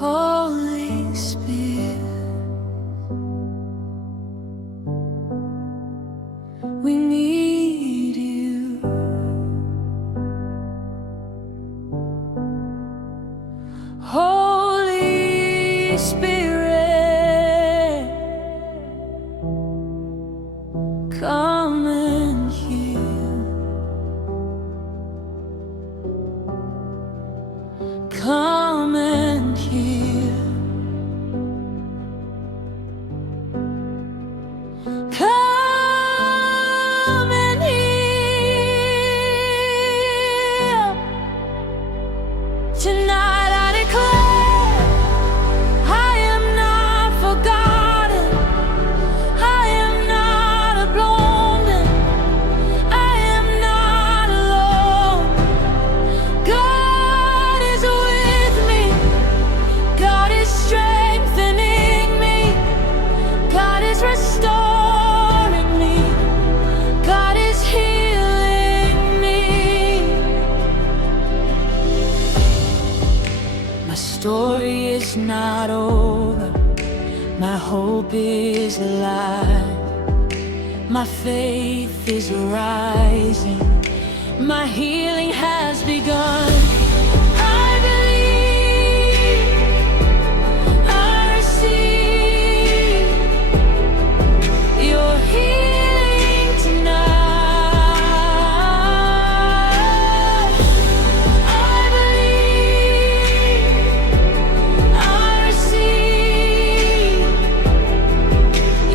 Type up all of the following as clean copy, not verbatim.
Holy Spirit, we need you. Holy Spirit, come and heal. Come and heal. Come and heal. Tonight I declare I am not forgotten. I am not abandoned. I am not alone. God is with me. God is strengthening me. God is restoring me. God is healing me. My story is not over. My hope is alive. My faith is rising. My healing has begun. I believe, I receive your healing tonight. I believe, I receive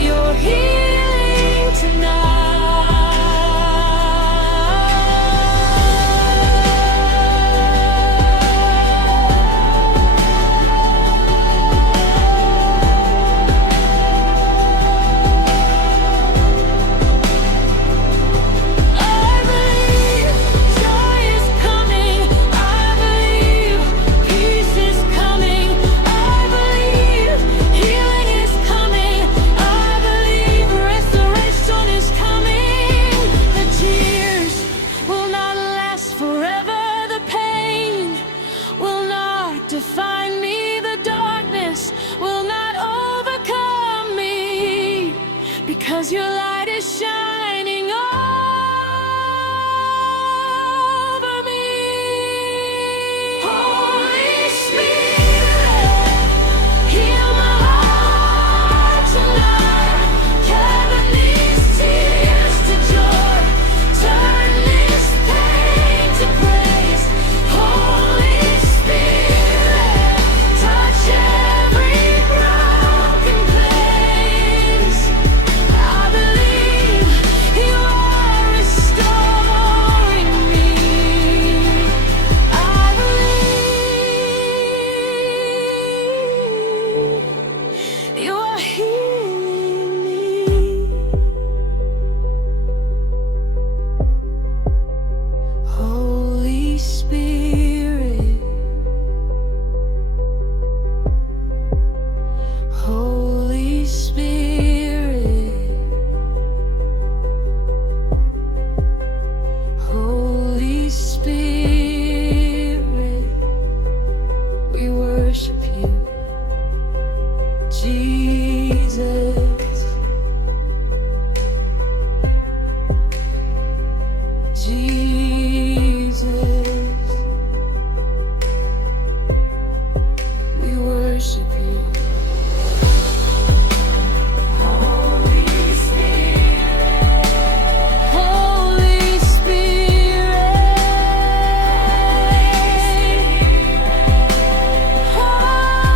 your healing tonight. Define me, the darkness will not overcome me, because your light is shining over me. Holy Spirit, heal my heart tonight. Gather these tears to joy. Turn this pain to praise. Holy Spirit, touch every broken place. I believe you are restoring me. I believe you are healing me. Holy Spirit, Holy Spirit, Holy Spirit, we worship you, Jesus, Jesus, we worship you. Holy Spirit, Holy Spirit, Holy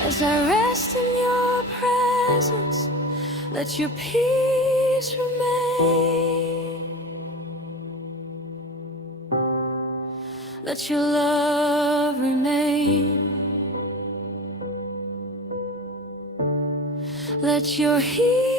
As I rest in your presence, let your peace remain. Let your love remain. Let your healing